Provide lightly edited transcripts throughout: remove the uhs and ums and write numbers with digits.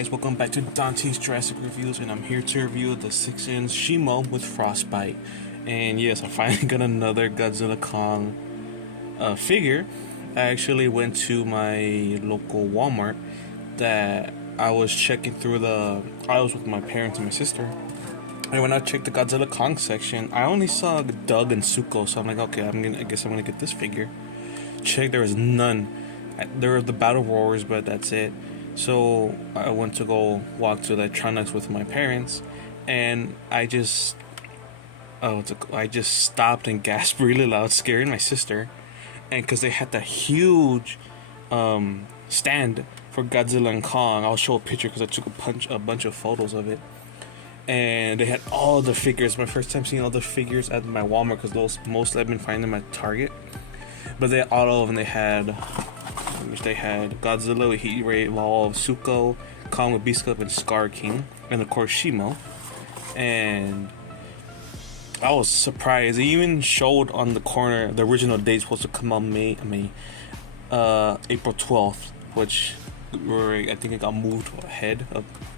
guys, welcome back to Dante's Jurassic Reviews, and I'm here to review the 6-inch Shimo with Frostbite. And yes, I finally got another Godzilla Kong figure. I actually went to my local Walmart that I was checking through the aisles with my parents and my sister. And when I checked the Godzilla Kong section, I only saw Doug and Suko, so I'm like, okay, I guess I'm gonna get this figure. Check, there was none. There were the Battle Roars, but that's it. So I went to go walk to Electronics with my parents, and I just stopped and gasped really loud, scaring my sister, and because they had that huge stand for Godzilla and Kong. I'll show a picture because I took a bunch of photos of it, and they had all the figures. My first time seeing all the figures at my Walmart, because mostly I've been finding them at Target, but all of them they had Godzilla with Heat Ray Evolve, Suko, Kong with Beast Cup, and Scar King, and of course Shimo. And I was surprised. They even showed on the corner the original date supposed to come out April 12th, which I think it got moved ahead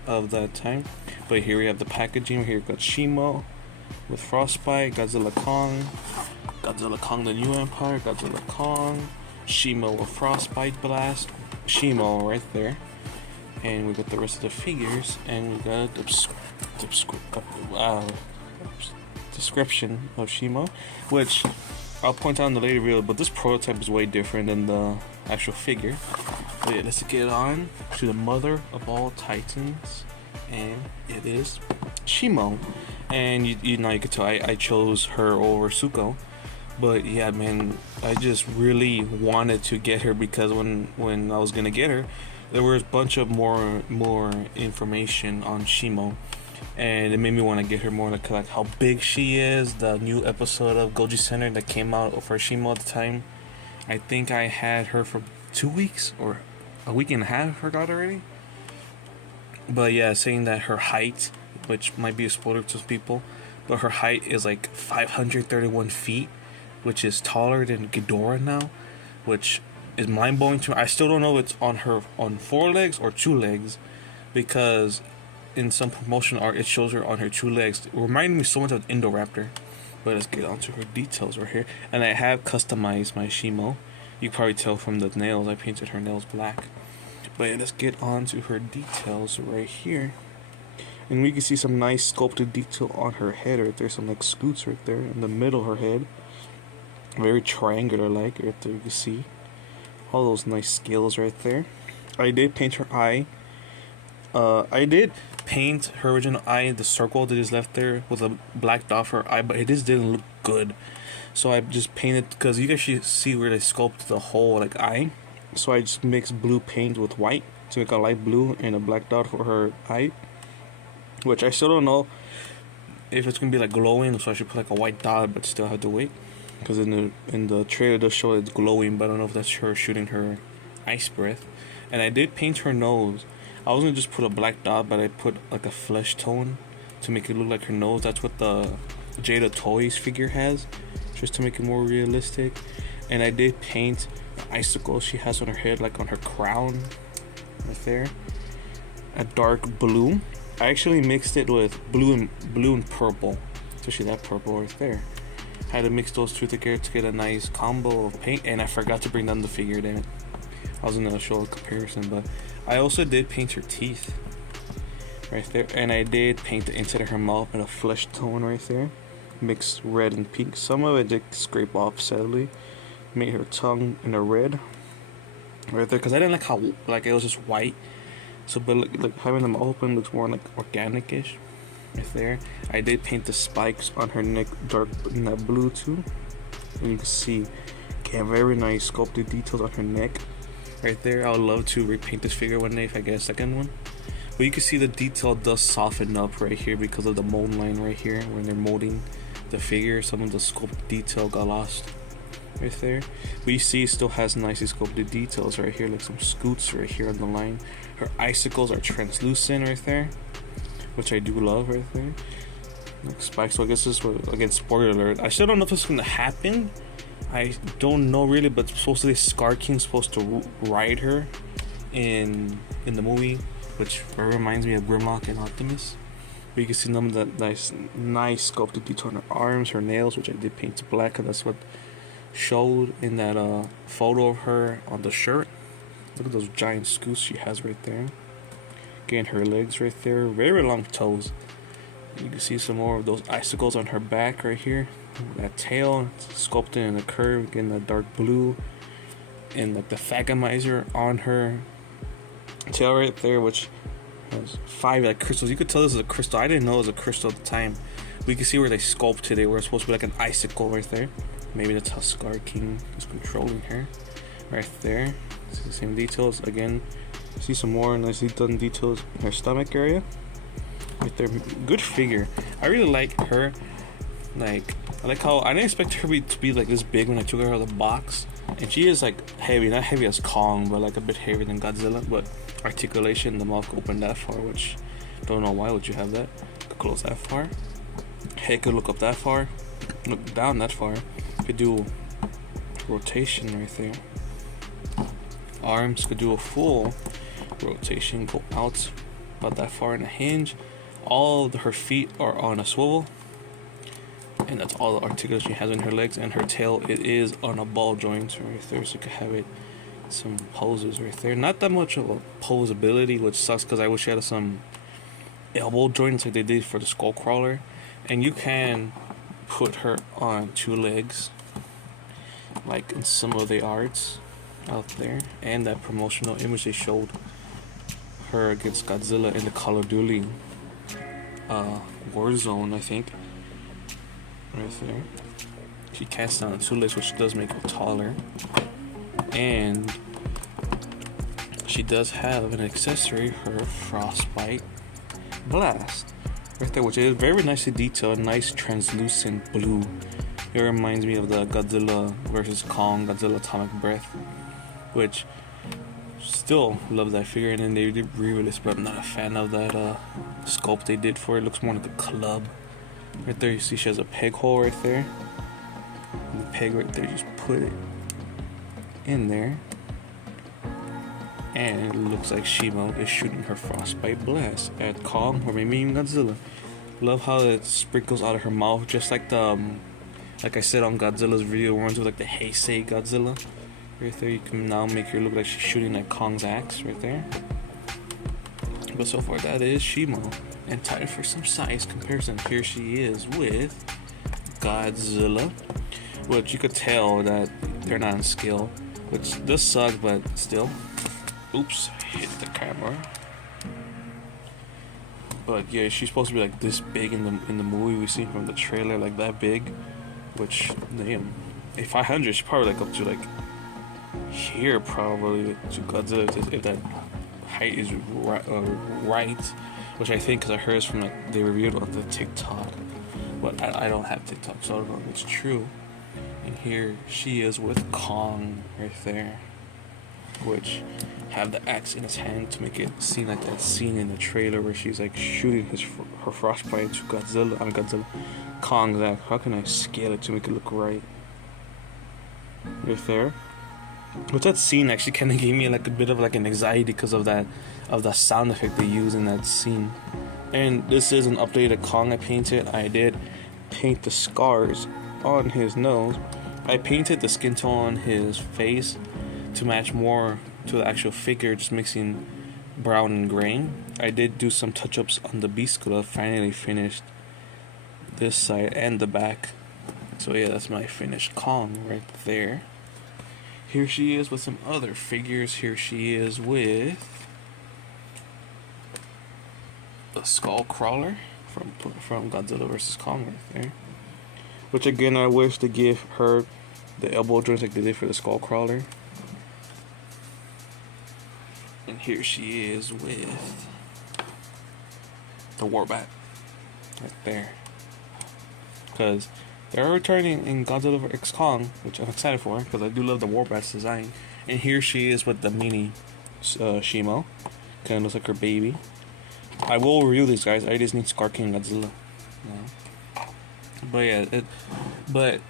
of that time. But here we have the packaging. Here we got Shimo with Frostbite, Godzilla Kong the New Empire, Godzilla Kong, Shimo with Frostbite Blast, Shimo right there, and we got the rest of the figures, and we got a description of Shimo, which I'll point out in the later video, but this prototype is way different than the actual figure. But yeah, let's get on to the mother of all titans, and it is Shimo. And you can tell I chose her over Suko. But yeah, man, I just really wanted to get her because when I was gonna get her, there was a bunch of more information on Shimo, and it made me want to get her more, like how big she is. The new episode of Goji Center that came out for Shimo at the time, I think I had her for 2 weeks or a week and a half. I forgot already. But yeah, saying that her height, which might be a spoiler to some people, but her height is like 531 feet. Which is taller than Ghidorah now, which is mind-blowing to me. I still don't know if it's on 4 legs or 2 legs, because in some promotional art it shows her on her 2 legs. It reminded me so much of Indoraptor. But let's get on to her details right here. And I have customized my Shimo. You can probably tell from the nails. I painted her nails black. But yeah, let's get on to her details right here. And we can see some nice sculpted detail on her head right there. Some like scoots right there in the middle of her head. Very triangular like right there. You can see all those nice scales right there. I did paint her eye. I did paint her original eye, the circle that is left there with a black dot for her eye, but it just didn't look good. So I just painted, because you guys see where they sculpted the whole like eye. So I just mixed blue paint with white to make a light blue and a black dot for her eye, which I still don't know if it's gonna be like glowing, so I should put like a white dot, but still have to wait. Because in the trailer it does show it's glowing, but I don't know if that's her shooting her ice breath. And I did paint her nose. I was gonna just put a black dot, but I put like a flesh tone to make it look like her nose. That's what the Jada Toys figure has, just to make it more realistic. And I did paint the icicles she has on her head, like on her crown, right there, a dark blue. I actually mixed it with blue and purple, especially that purple right there. Had to mix those two together to get a nice combo of paint, and I forgot to bring down the figure. Damn it! I was gonna show a comparison, but I also did paint her teeth right there, and I did paint the inside of her mouth in a flesh tone right there, mixed red and pink. Some of it did scrape off, sadly. Made her tongue in a red right there, because I didn't like how like it was just white. So, but like having them open looks more like organic-ish. Right there. I did paint the spikes on her neck dark in that blue too, and you can see very nice sculpted details on her neck right there. I would love to repaint this figure one day if I get a second one. But you can see the detail does soften up right here because of the mold line right here when they're molding the figure. Some of the sculpted detail got lost right there, but you see it still has nicely sculpted details right here, like some scoots right here on the line. Her icicles are translucent right there, which I do love right there. Like spikes. So I guess this was, again, spoiler alert. I still don't know if it's gonna happen. I don't know really, but supposedly Scar King's supposed to ride her in the movie, which very reminds me of Grimlock and Optimus. But you can see some of that nice sculpted detail on her arms, her nails, which I did paint to black, and that's what showed in that photo of her on the shirt. Look at those giant scoots she has right there. Again, her legs right there, very long toes. You can see some more of those icicles on her back right here. That tail sculpted in a curve, again that dark blue, and like the Fagamizer on her tail right there, which has 5 like crystals. You could tell this is a crystal. I didn't know it was a crystal at the time. We can see where they sculpted it. Where it's supposed to be like an icicle right there. Maybe that's how Scar King is controlling her. Right there. See the same details again. See some more nicely done details in her stomach area. Right there, good figure. I really like her. Like, I like how I didn't expect her to be like this big when I took her out of the box. And she is like heavy, not heavy as Kong, but like a bit heavier than Godzilla. But articulation, the mouth could open that far, which don't know why would you have that. Could close that far. Head could look up that far, look down that far. Could do rotation right there. Arms could do a full rotation, go out about that far in a hinge. All of her feet are on a swivel, and that's all the articulation she has in her legs. And her tail, it is on a ball joint right there, so you can have it some poses right there. Not that much of a posability, which sucks because I wish I had some elbow joints like they did for the skull crawler. And you can put her on 2 legs like in some of the arts out there, and that promotional image they showed her against Godzilla in the Call of Duty Warzone, I think. Right there. She can stand on 2 legs, which does make her taller. And she does have an accessory, her Frostbite Blast. Right there, which is very nicely detailed, nice translucent blue. It reminds me of the Godzilla versus Kong, Godzilla Atomic Breath, which still love that figure. And then they did re-release, but I'm not a fan of that sculpt they did for it. It looks more like a club. Right there, you see she has a peg hole right there. And the peg right there, just put it in there. And it looks like Shimo is shooting her Frostbite Blast at Kong, or maybe even Godzilla. Love how it sprinkles out of her mouth, just like the, like I said on Godzilla's video, ones with like the Heisei Godzilla. Right there, you can now make her look like she's shooting at Kong's axe right there. But so far, that is Shimo. And time for some size comparison. Here she is with Godzilla, which you could tell that they're not on scale, which does suck, but still. Oops, hit the camera. But yeah, she's supposed to be like this big in the movie we see from the trailer, like that big. Which, damn, a 500, she's probably like up to like here, probably to Godzilla if that height is right. Which I think, because I heard from like they reviewed on the TikTok, but I don't have TikTok, so I don't know if it's true. And here she is with Kong right there, which have the axe in his hand to make it seem like that scene in the trailer where she's like shooting her Frostbite to Godzilla, Kong's axe. How can I scale it to make it look right? Right there. But that scene actually kind of gave me like a bit of like an anxiety because of the sound effect they use in that scene. And this is an updated Kong I painted. I did paint the scars on his nose. I painted the skin tone on his face to match more to the actual figure, just mixing brown and gray. I did do some touch-ups on the beast glove. Finally finished this side and the back. So yeah, that's my finished Kong right there. Here she is with some other figures. Here she is with the Skull Crawler from Godzilla vs. Kong right there. Which again, I wish to give her the elbow joints like they did for the Skull Crawler. And here she is with the Warbat right there. Because they're returning in Godzilla vs. Kong, which I'm excited for because I do love the Warbat's design. And here she is with the mini Shimo. Kind of looks like her baby. I will review these guys. I just need Scar King Godzilla. Yeah. But yeah, but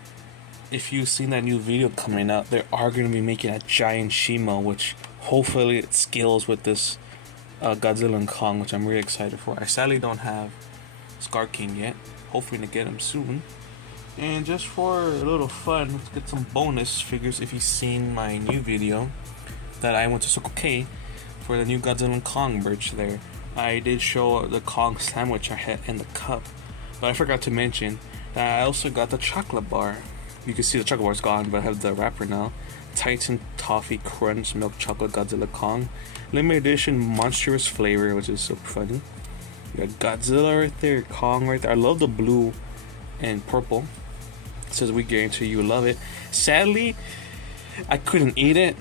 if you've seen that new video coming out, they are going to be making a giant Shimo, which hopefully it scales with this Godzilla and Kong, which I'm really excited for. I sadly don't have Scar King yet. Hopefully to get him soon. And just for a little fun, let's get some bonus figures. If you've seen my new video that I went to GxK for the new Godzilla and Kong merch there, I did show the Kong sandwich I had and the cup. But I forgot to mention that I also got the chocolate bar. You can see the chocolate bar is gone, but I have the wrapper now. Titan Toffee Crunch Milk Chocolate Godzilla Kong. Limited edition monstrous flavor, which is super funny. You got Godzilla right there, Kong right there. I love the blue and purple. It says we guarantee you love it. Sadly, I couldn't eat it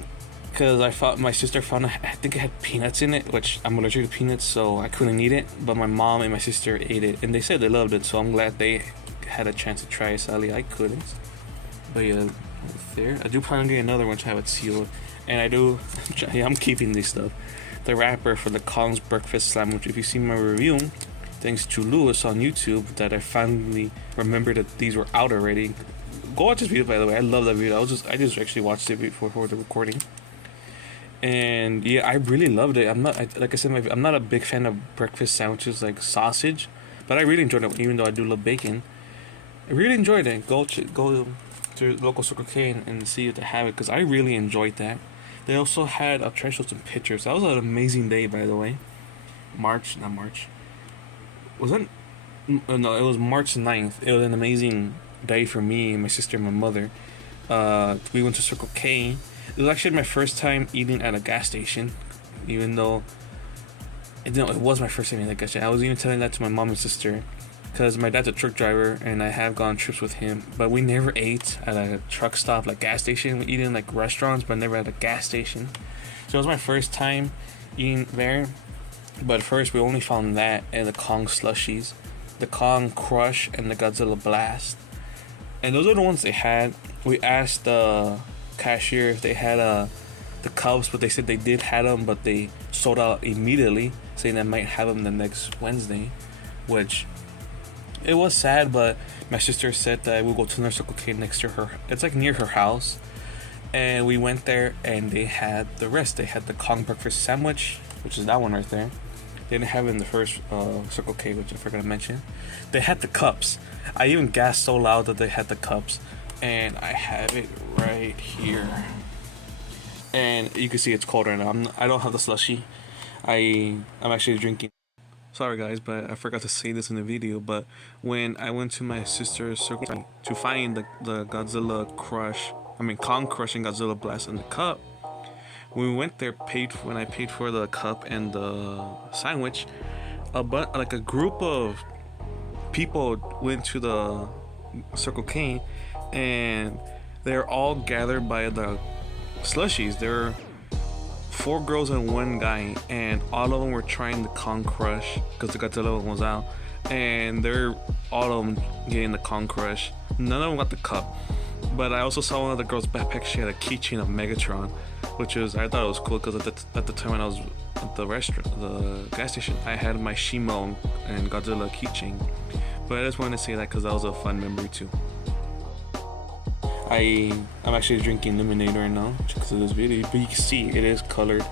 because I thought my sister found I think it had peanuts in it, which I'm allergic to peanuts, so I couldn't eat it. But my mom and my sister ate it, and they said they loved it, so I'm glad they had a chance to try it. Sadly, I couldn't. But yeah, right there. I do plan on getting another one to have it sealed, and I do. Yeah, I'm keeping this stuff. The wrapper for the Kong's breakfast sandwich. If you see my review, thanks to Lewis on YouTube, that I finally remembered that these were out already. Go watch this video, by the way. I love that video. I just actually watched it before the recording. And yeah, I really loved it. Like I said, I'm not a big fan of breakfast sandwiches like sausage, but I really enjoyed it. Even though I do love bacon, I really enjoyed it. Go to local GxK and see if they have it, because I really enjoyed that. They also had, I'll try to show some pictures. That was an amazing day, by the way. Was that? No, it was March 9th. It was an amazing day for me, my sister, and my mother. We went to GxK. It was actually my first time eating at a gas station, even though it was my first time eating at a gas station. I was even telling that to my mom and sister, because my dad's a truck driver and I have gone trips with him, but we never ate at a truck stop, like gas station. We eat in like restaurants, but never at a gas station. So it was my first time eating there. But first, we only found that and the Kong slushies, the Kong Crush, and the Godzilla Blast. And those are the ones they had. We asked the cashier if they had the cups, but they said they did have them, but they sold out immediately, saying they might have them the next Wednesday, which it was sad. But my sister said that we'll go to Nurse GxK next to her. It's like near her house, and we went there and they had the rest. They had the Kong breakfast sandwich, which is that one right there. They didn't have it in the first GxK, which I forgot to mention. They had the cups. I even gasped so loud that they had the cups, and I have it right here. And you can see it's cold right now. I don't have the slushie. I'm actually drinking. Sorry guys, but I forgot to say this in the video. But when I went to my sister's circle to find the Godzilla Crush, Kong Crush and Godzilla Blast in the cup, when we went there, when I paid for the cup and the sandwich, a group of people went to the Circle K, and they're all gathered by the slushies. There were 4 girls and 1 guy, and all of them were trying the Kong Crush because the Godzilla one was out, and they're all of them getting the Kong Crush. None of them got the cup, but I also saw one of the girls' backpack. She had a keychain of Megatron, which I thought it was cool, because at the time when I was at the gas station, I had my Shimo and Godzilla keychain. But I just wanted to say that because that was a fun memory too. I'm actually drinking lemonade right now because of this video, but you can see it is colored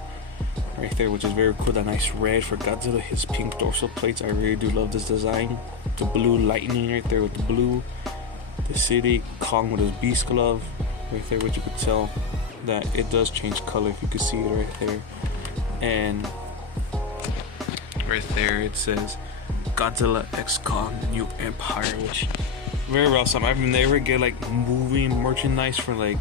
right there, which is very cool. That nice red for Godzilla, his pink dorsal plates. I really do love this design. The blue lightning right there with the blue. The city, Kong with his beast glove right there, which you could tell that it does change color, if you could see it right there. And right there it says Godzilla X Kong, the New Empire, which very awesome. I've never get like moving merchandise for like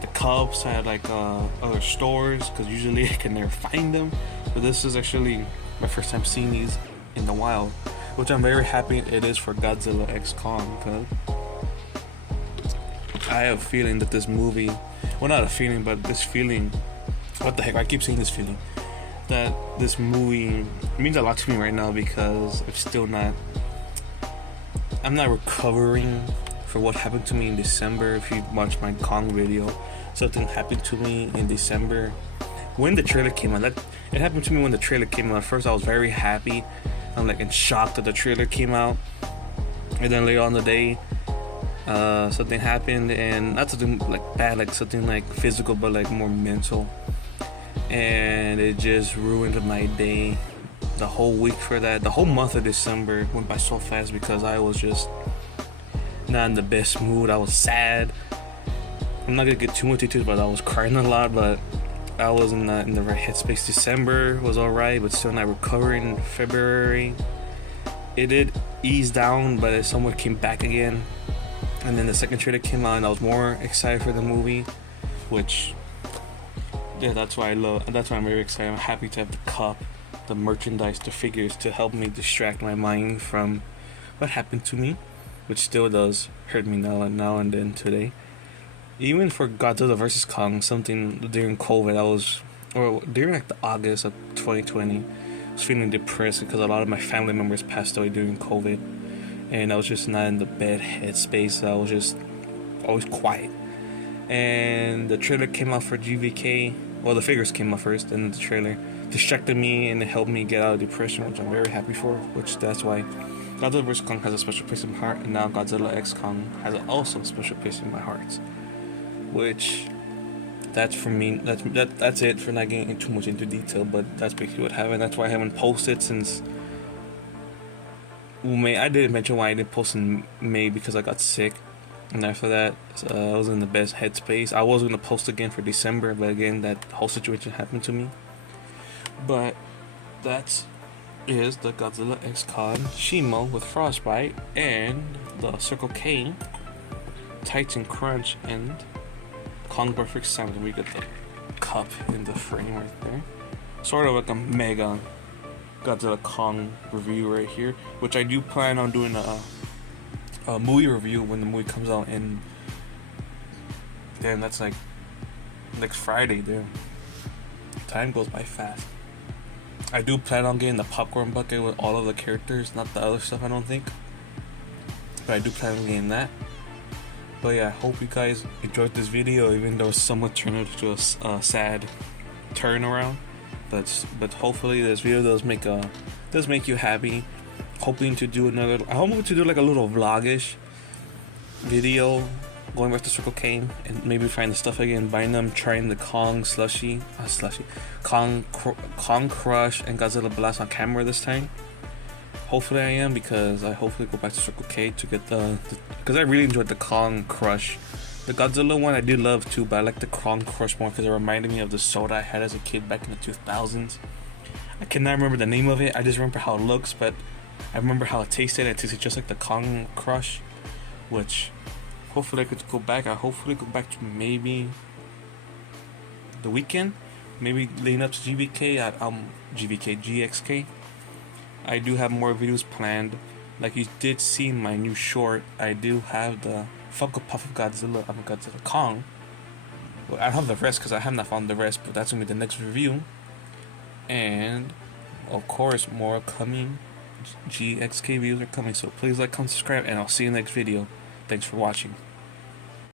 the cups at like other stores, because usually I can never find them. But this is actually my first time seeing these in the wild, which I'm very happy it is for Godzilla X Kong, because I have a feeling that this movie, well, not a feeling, but this feeling, what the heck, I keep saying this feeling, that this movie means a lot to me right now, because I'm not recovering for what happened to me in December. If you watch my Kong video, something happened to me in December when the trailer came out. It happened to me when the trailer came out. At first I was very happy. I'm like in shock that the trailer came out, and then later on the day, something happened, and not something like bad, like something like physical, but like more mental. and it just ruined my day. The whole week for that, the whole month of December went by so fast because I was just not in the best mood. I was sad. I'm not gonna get too much into it, but I was crying a lot. But I was in the right headspace. December was alright, but still not recovering. February, it did ease down, but it somewhat came back again. And then the second trailer came out, and I was more excited for the movie, which, yeah, that's why I'm very excited. I'm happy to have the cup, the merchandise, the figures to help me distract my mind from what happened to me, which still does hurt me now and then today. Even for Godzilla vs. Kong, something during COVID, during like the August of 2020, I was feeling depressed because a lot of my family members passed away during COVID, and I was just not in the best headspace. I was just always quiet. And the trailer came out for GxK. Well, the figures came out first, and the trailer distracted me and it helped me get out of depression, which I'm very happy for. That's why Godzilla vs. Kong has a special place in my heart, and now Godzilla X Kong has also a special place in my heart. Which, that's for me. That's it for not getting too much into detail, but that's basically what happened. That's why I haven't posted since May. I did mention why I didn't post in May, because I got sick, and after that, I was in the best headspace. I was gonna post again for December, but again, that whole situation happened to me. But that is the Godzilla X Kong Shimo with Frostbite and the Circle K Titan Crunch and Kong Perfect Sound. And we got the cup in the frame right there. Sort of like a mega Godzilla Kong review right here, which I do plan on doing a movie review when the movie comes out. And damn, that's like next Friday. Damn, time goes by fast. I do plan on getting the popcorn bucket with all of the characters, not the other stuff, I don't think. But I do plan on getting that. But yeah, I hope you guys enjoyed this video, even though it's somewhat turned into a sad turnaround. But hopefully this video does make you happy. Hoping to do I hope to do like a little vlogish video, going back to Circle K and maybe find the stuff again, buying them, trying the Kong Kong Crush and Godzilla Blast on camera this time. Hopefully I am, because I hopefully go back to Circle K to get because I really enjoyed the Kong Crush. The Godzilla one I did love too, but I like the Kong Crush more because it reminded me of the soda I had as a kid back in the 2000s. I cannot remember the name of it, I just remember how it looks, but I remember how it tasted. It tasted just like the Kong Crush, which hopefully I could go back. I hopefully go back to maybe the weekend, maybe leading up to GxK. I do have more videos planned. Like you did see in my new short, I do have the Funko Puff of Godzilla, Godzilla Kong. Well, I don't have the rest because I have not found the rest, but that's gonna be the next review. And of course, more coming. GxK videos are coming, so please like, comment, subscribe, and I'll see you in the next video. Thanks for watching.